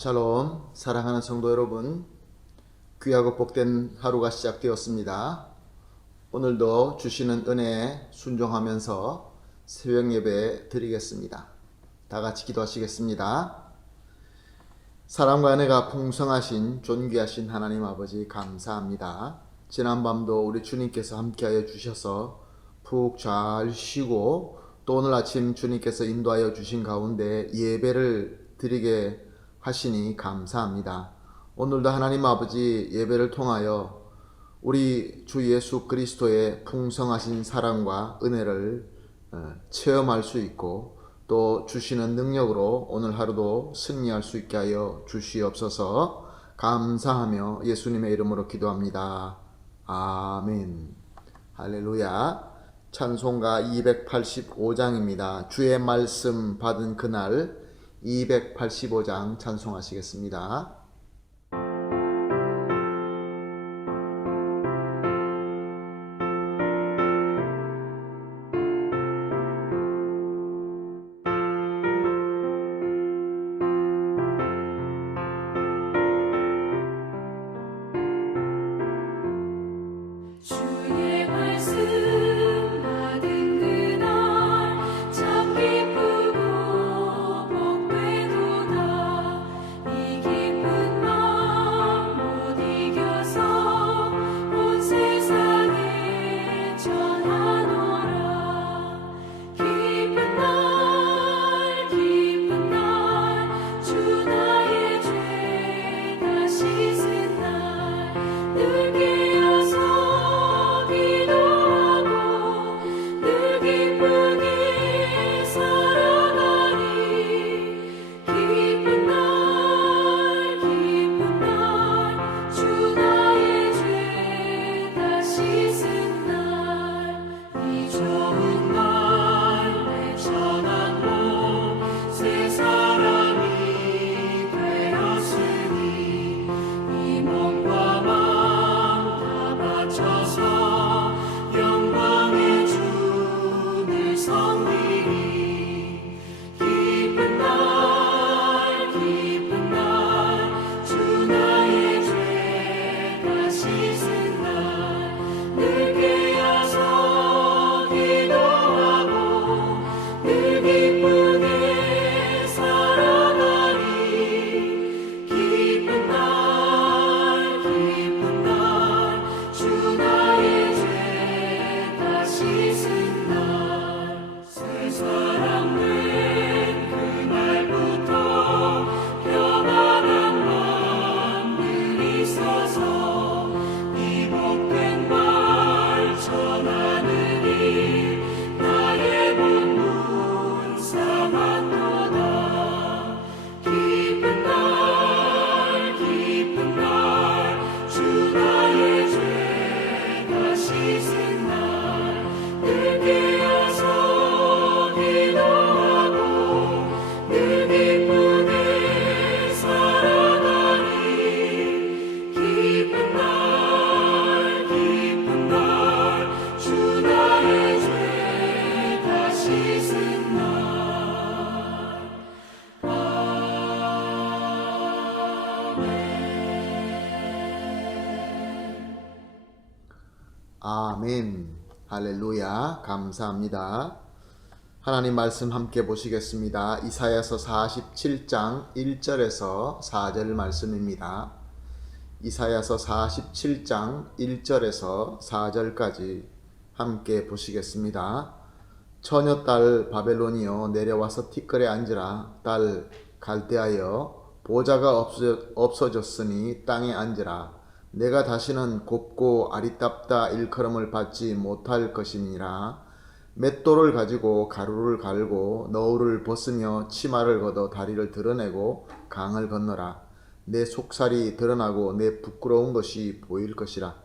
샬롬, 사랑하는 성도 여러분, 귀하고 복된 하루가 시작되었습니다. 오늘도 주시는 은혜에 순종하면서 새벽 예배 드리겠습니다. 다 같이 기도하시겠습니다. 사랑과 은혜가 풍성하신 존귀하신 하나님 아버지 감사합니다. 지난밤도 우리 주님께서 함께하여 주셔서 푹 잘 쉬고 또 오늘 아침 주님께서 인도하여 주신 가운데 예배를 드리게 하시니 감사합니다. 오늘도 하나님 아버지 예배를 통하여 우리 주 예수 그리스도의 풍성하신 사랑과 은혜를 체험할 수 있고 또 주시는 능력으로 오늘 하루도 승리할 수 있게 하여 주시옵소서. 감사하며 예수님의 이름으로 기도합니다. 아멘. 할렐루야. 찬송가 285장입니다. 주의 말씀 받은 그날 285장 찬송하시겠습니다. 주의 말씀 받은 그날 참 기쁘고 복되도다. 이 기쁜 마음 못 이겨서 온 세상에 전하노라. 기쁜 날 주 나의 죄 다 씻은 날 늘 깨어서 기도하고 늘 기쁘게 살아가리. 기쁜 날 주 나의 죄 다 씻은 날 이 좋은 날 내 전한 몸 새 사람이 되었으니 이 몸과 마음 다 바쳐서 영광의 주를 섬기리. 기쁜 날 주 나의 죄 다 씻은 날 늘 깨어서 기도하고 늘 기쁘게 살아가리. 기쁜 날 주 나의 죄 다 씻은 날 새 사람 된 그날부터 평안한 마음 늘 있어서 이 복된 말 전하느니 나의 본문 삼았도다. 기쁜 날 주 나의 죄 다 씻은 날 늘 깨어서 기도하고 늘 기쁘게 살아가리. 기쁜 날 주 나의 죄 다 씻은 날. 아멘. 할렐루야. 감사합니다. 하나님 말씀 함께 보시겠습니다. 이사야서 47장 1절에서 4절 말씀입니다. 이사야서 47장 1절에서 4절까지 함께 보시겠습니다. 처녀딸 바벨론이여 내려와서 티끌에 앉으라. 딸 갈대하여 보좌가 없어졌으니 땅에 앉으라. 내가 다시는 곱고 아리답다 일컬음을 받지 못할 것이니라. 맷돌을 가지고 가루를 갈고 너울을 벗으며 치마를 걷어 다리를 드러내고 강을 건너라. 내 속살이 드러나고 내 부끄러운 것이 보일 것이라.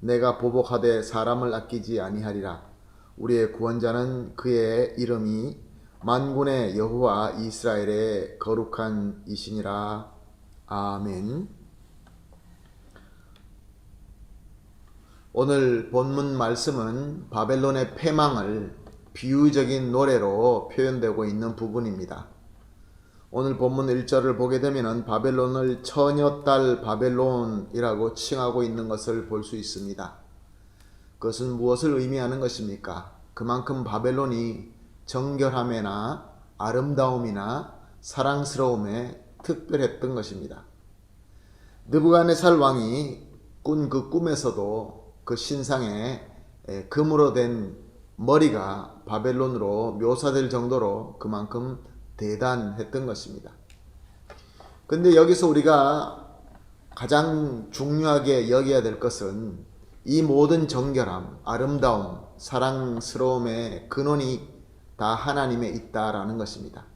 내가 보복하되 사람을 아끼지 아니하리라. 우리의 구원자는 그의 이름이 만군의 여호와 이스라엘의 거룩한 이시니라. 아멘. 오늘 본문 말씀은 바벨론의 패망을 비유적인 노래로 표현되고 있는 부분입니다. 오늘 본문 1절을 보게 되면 바벨론을 처녀딸 바벨론이라고 칭하고 있는 것을 볼 수 있습니다. 그것은 무엇을 의미하는 것입니까? 그만큼 바벨론이 정결함이나 아름다움이나 사랑스러움에 특별했던 것입니다. 느부갓네살 왕이 꾼 그 꿈에서도 그 신상에 금으로 된 머리가 바벨론으로 묘사될 정도로 그만큼 대단했던 것입니다. 근데 여기서 우리가 가장 중요하게 여겨야 될 것은 이 모든 정결함, 아름다움, 사랑스러움의 근원이 다 하나님에 있다라는 것입니다.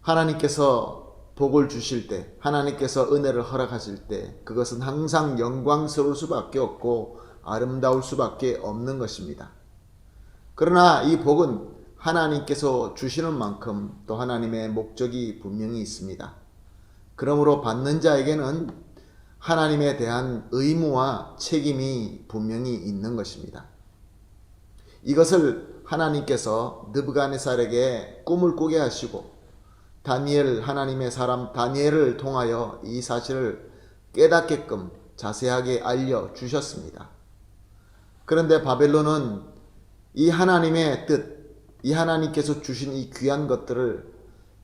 하나님께서 복을 주실 때, 하나님께서 은혜를 허락하실 때 그것은 항상 영광스러울 수밖에 없고 아름다울 수밖에 없는 것입니다. 그러나 이 복은 하나님께서 주시는 만큼 또 하나님의 목적이 분명히 있습니다. 그러므로 받는 자에게는 하나님에 대한 의무와 책임이 분명히 있는 것입니다. 이것을 하나님께서 느부갓네살에게 꿈을 꾸게 하시고 다니엘, 하나님의 사람 다니엘을 통하여 이 사실을 깨닫게끔 자세하게 알려주셨습니다. 그런데 바벨론은 이 하나님의 뜻, 이 하나님께서 주신 이 귀한 것들을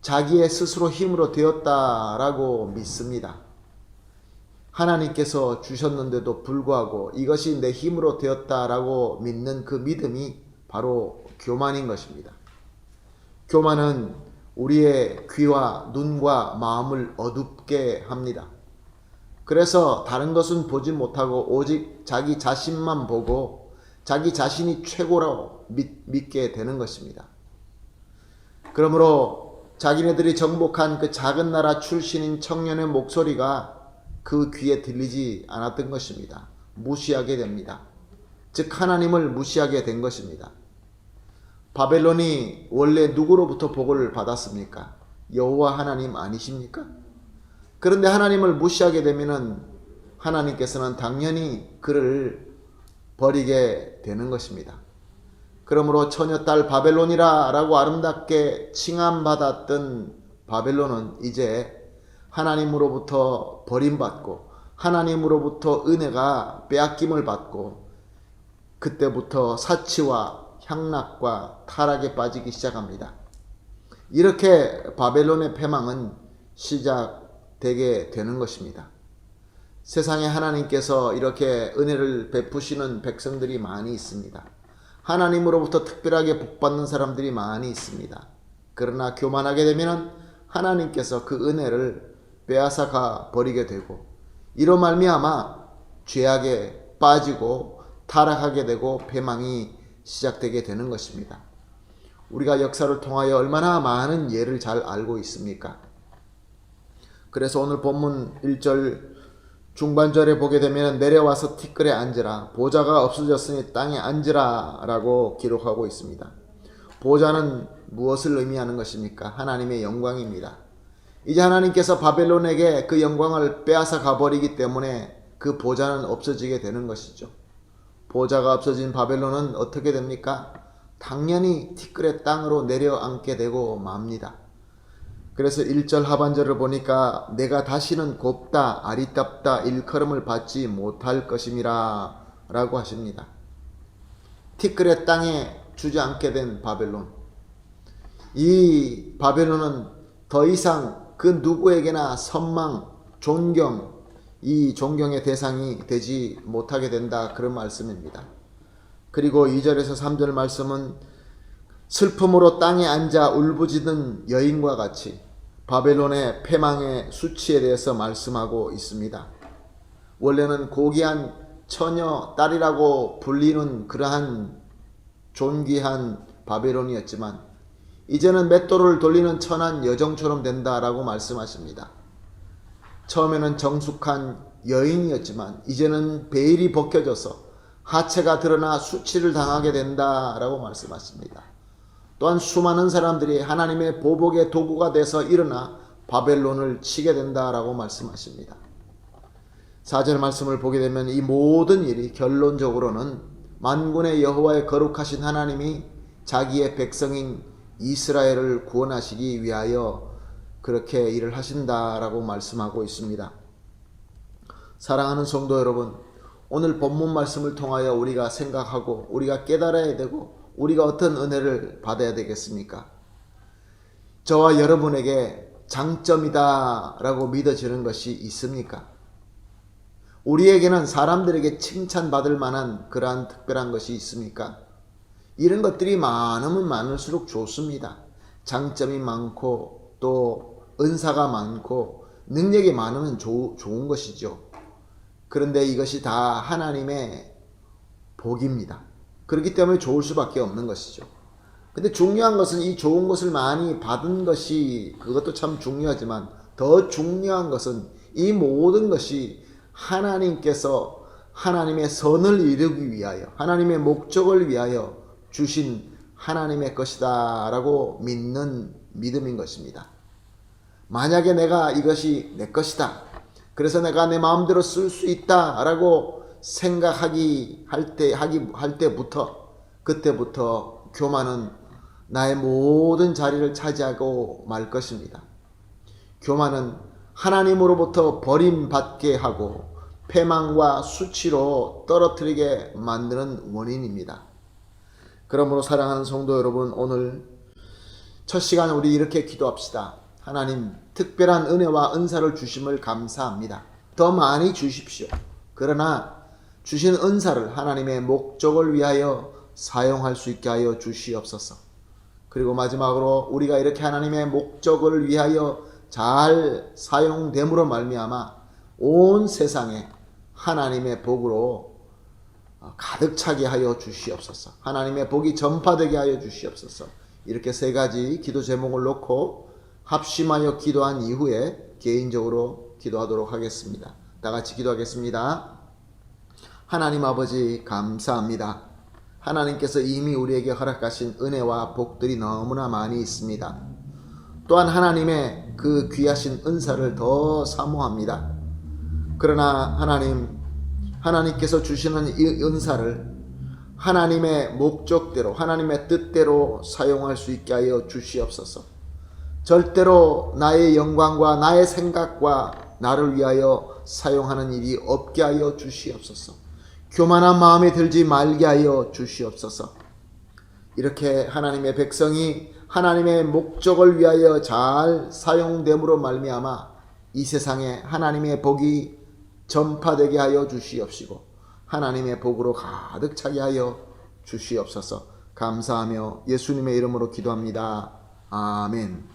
자기의 스스로 힘으로 되었다라고 믿습니다. 하나님께서 주셨는데도 불구하고 이것이 내 힘으로 되었다라고 믿는 그 믿음이 바로 교만인 것입니다. 교만은 우리의 귀와 눈과 마음을 어둡게 합니다. 그래서 다른 것은 보지 못하고 오직 자기 자신만 보고 자기 자신이 최고라고 믿게 되는 것입니다. 그러므로 자기네들이 정복한 그 작은 나라 출신인 청년의 목소리가 그 귀에 들리지 않았던 것입니다. 무시하게 됩니다. 즉 하나님을 무시하게 된 것입니다. 바벨론이 원래 누구로부터 복을 받았습니까? 여호와 하나님 아니십니까? 그런데 하나님을 무시하게 되면은 하나님께서는 당연히 그를 버리게 되는 것입니다. 그러므로 처녀딸 바벨론이라 라고 아름답게 칭함받았던 바벨론은 이제 하나님으로부터 버림받고 하나님으로부터 은혜가 빼앗김을 받고 그때부터 사치와 향락과 타락에 빠지기 시작합니다. 이렇게 바벨론의 패망은 시작되게 되는 것입니다. 세상에 하나님께서 이렇게 은혜를 베푸시는 백성들이 많이 있습니다. 하나님으로부터 특별하게 복받는 사람들이 많이 있습니다. 그러나 교만하게 되면 하나님께서 그 은혜를 빼앗아가 버리게 되고 이로 말미암아 죄악에 빠지고 타락하게 되고 패망이 시작되게 되는 것입니다. 우리가 역사를 통하여 얼마나 많은 예를 잘 알고 있습니까? 그래서 오늘 본문 1절 중반절에 보게 되면 내려와서 티끌에 앉으라 보좌가 없어졌으니 땅에 앉으라 라고 기록하고 있습니다. 보좌는 무엇을 의미하는 것입니까? 하나님의 영광입니다. 이제 하나님께서 바벨론에게 그 영광을 빼앗아 가버리기 때문에 그 보좌는 없어지게 되는 것이죠. 보좌가 없어진 바벨론은 어떻게 됩니까? 당연히 티끌의 땅으로 내려앉게 되고 맙니다. 그래서 1절 하반절을 보니까 내가 다시는 곱다 아리답다 일컬음을 받지 못할 것임이라 라고 하십니다. 티끌의 땅에 주저앉게 된 바벨론. 이 바벨론은 더 이상 그 누구에게나 선망, 존경, 이 존경의 대상이 되지 못하게 된다 그런 말씀입니다. 그리고 2절에서 3절 말씀은 슬픔으로 땅에 앉아 울부짖는 여인과 같이 바벨론의 패망의 수치에 대해서 말씀하고 있습니다. 원래는 고귀한 처녀 딸이라고 불리는 그러한 존귀한 바벨론이었지만 이제는 맷돌을 돌리는 천한 여정처럼 된다라고 말씀하십니다. 처음에는 정숙한 여인이었지만 이제는 베일이 벗겨져서 하체가 드러나 수치를 당하게 된다라고 말씀하십니다. 또한 수많은 사람들이 하나님의 보복의 도구가 돼서 일어나 바벨론을 치게 된다라고 말씀하십니다. 4절 말씀을 보게 되면 이 모든 일이 결론적으로는 만군의 여호와의 거룩하신 하나님이 자기의 백성인 이스라엘을 구원하시기 위하여 그렇게 일을 하신다라고 말씀하고 있습니다. 사랑하는 성도 여러분, 오늘 본문 말씀을 통하여 우리가 생각하고 우리가 깨달아야 되고 우리가 어떤 은혜를 받아야 되겠습니까? 저와 여러분에게 장점이다 라고 믿어지는 것이 있습니까? 우리에게는 사람들에게 칭찬받을 만한 그러한 특별한 것이 있습니까? 이런 것들이 많으면 많을수록 좋습니다. 장점이 많고 또 은사가 많고 능력이 많으면 좋은 것이죠. 그런데 이것이 다 하나님의 복입니다. 그렇기 때문에 좋을 수밖에 없는 것이죠. 근데 중요한 것은 이 좋은 것을 많이 받은 것이 그것도 참 중요하지만 더 중요한 것은 이 모든 것이 하나님께서 하나님의 선을 이루기 위하여 하나님의 목적을 위하여 주신 하나님의 것이다 라고 믿는 믿음인 것입니다. 만약에 내가 이것이 내 것이다, 그래서 내가 내 마음대로 쓸 수 있다 라고 생각하기 할 때부터 그때부터 교만은 나의 모든 자리를 차지하고 말 것입니다. 교만은 하나님으로부터 버림받게 하고 패망과 수치로 떨어뜨리게 만드는 원인입니다. 그러므로 사랑하는 성도 여러분, 오늘 첫 시간 우리 이렇게 기도합시다. 하나님, 특별한 은혜와 은사를 주심을 감사합니다. 더 많이 주십시오. 그러나 주신 은사를 하나님의 목적을 위하여 사용할 수 있게 하여 주시옵소서. 그리고 마지막으로 우리가 이렇게 하나님의 목적을 위하여 잘 사용됨으로 말미암아 온 세상에 하나님의 복으로 가득 차게 하여 주시옵소서. 하나님의 복이 전파되게 하여 주시옵소서. 이렇게 세 가지 기도 제목을 놓고 합심하여 기도한 이후에 개인적으로 기도하도록 하겠습니다. 다 같이 기도하겠습니다. 하나님 아버지, 감사합니다. 하나님께서 이미 우리에게 허락하신 은혜와 복들이 너무나 많이 있습니다. 또한 하나님의 그 귀하신 은사를 더 사모합니다. 그러나 하나님께서 주시는 이 은사를 하나님의 목적대로 하나님의 뜻대로 사용할 수 있게 하여 주시옵소서. 절대로 나의 영광과 나의 생각과 나를 위하여 사용하는 일이 없게 하여 주시옵소서. 교만한 마음에 들지 말게 하여 주시옵소서. 이렇게 하나님의 백성이 하나님의 목적을 위하여 잘 사용됨으로 말미암아 이 세상에 하나님의 복이 전파되게 하여 주시옵시고 하나님의 복으로 가득 차게 하여 주시옵소서. 감사하며 예수님의 이름으로 기도합니다. 아멘.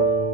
아멘.